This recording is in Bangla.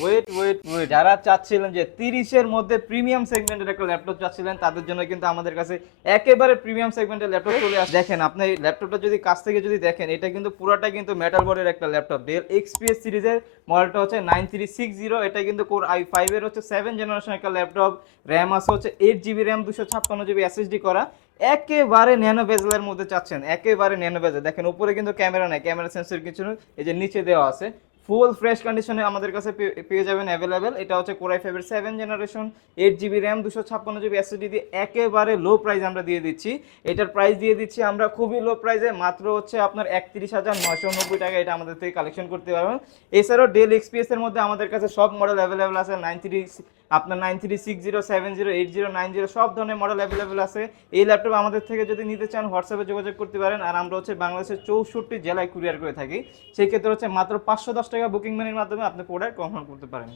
ওয়েট যারা চাচ্ছিলেন যে 30 এর মধ্যে প্রিমিয়াম সেগমেন্টের একটা ল্যাপটপ চাচ্ছিলেন তাদের জন্য কিন্তু আমাদের কাছে একেবারে প্রিমিয়াম সেগমেন্টের ল্যাপটপ চলে আসে। দেখেন আপনি এই ল্যাপটপটা যদি কাছ থেকে যদি দেখেন এটা কিন্তু পুরোটা কিন্তু মেটাল বডির একটা ল্যাপটপ। ডেল এক্সপিএস সিরিজের মডেলটা হচ্ছে 9360, এটা কিন্তু কোর i5 এর হচ্ছে 7 জেনারেশন একটা ল্যাপটপ। র্যাম আছে হচ্ছে 8 জিবি র্যাম, 256 জিবি এসএসডি করা। একেবারে ন্যানো বেজেলের মধ্যে চাচ্ছেন, একেবারে ন্যানো বেজেল। দেখেন উপরে কিন্তু ক্যামেরা নাই, ক্যামেরা সেন্সর কিছু নেই, এই যে নিচে দেওয়া আছে। ফুল ফ্রেশ কন্ডিশনে আমাদের কাছে পেয়ে যাবেন অ্যাভেলেবেল। এটা হচ্ছে কোর i5 এর 7 generation, 8 GB RAM, 256 GB SSD দিয়ে একেবারে লো প্রাইস আমরা দিয়ে দিচ্ছি। এটার প্রাইস দিয়ে দিচ্ছি আমরা খুবই লো প্রাইসে, মাত্র হচ্ছে আপনার 31,990 টাকা। এটা আমাদের থেকে কালেকশন করতে পারবেন। এছাড়াও ডেল এক্সপিএস এর মধ্যে আমাদের কাছে সব মডেল অ্যাভেলেবেল আছে। আপনার 9360, 70, 80, 90 সব ধরনের মডেল অ্যাভেলেবেল আছে। এই ল্যাপটপ আমাদের থেকে যদি নিতে চান হোয়াটসঅ্যাপে যোগাযোগ করতে পারেন। আর আমরা হচ্ছে বাংলাদেশের 64 জেলায় কুরিয়ার করে থাকি। সেই ক্ষেত্রে হচ্ছে মাত্র 510 টাকা বুকিং মানির মাধ্যমে আপনি প্রোডাক্ট কনফার্ম করতে পারেন।